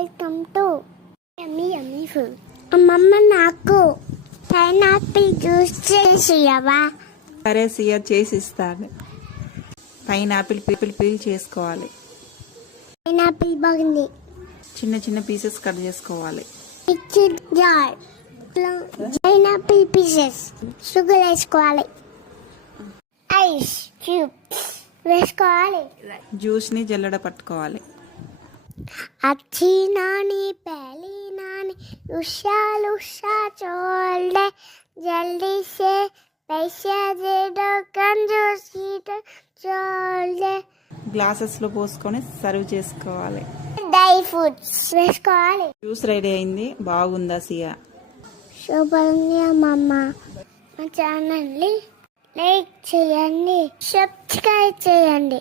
Welcome to yummy yummy food. అమ్మమ్మ నాకు pineapple juice చేసియవా? సరే సియా చేసి ఇస్తాను. పైనాపిల్ పీల్ చేసుకోవాలి. పైనాపిల్ బాగుంది. చిన్న చిన్న పీసెస్ కట్ చేసుకోవాలి. Mixie jar pineapple pieces sugar వేసుకోవాలి. ఐస్ క్యూబ్స్ వేసుకోవాలి. జ్యూస్ని జల్లెడ పట్టుకోవాలి. अच्छी नानी पहली नानी उषा लुषा छोड़ दे जल्दी से पैसे दे दो कंजूसी छोड़ दे. గ్లాసెస్లో పోసుకొని సర్వ్ చేసుకోవాలి. డ్రై ఫ్రూట్స్ వేసుకోవాలి. జ్యూస్ రెడీ అయింది. బాగుందా సియా? శుభ్రంగా అమ్మమ్మ. మా ఛానల్ని లైక్ చేయండి, సబ్స్క్రైబ్ చేయండి.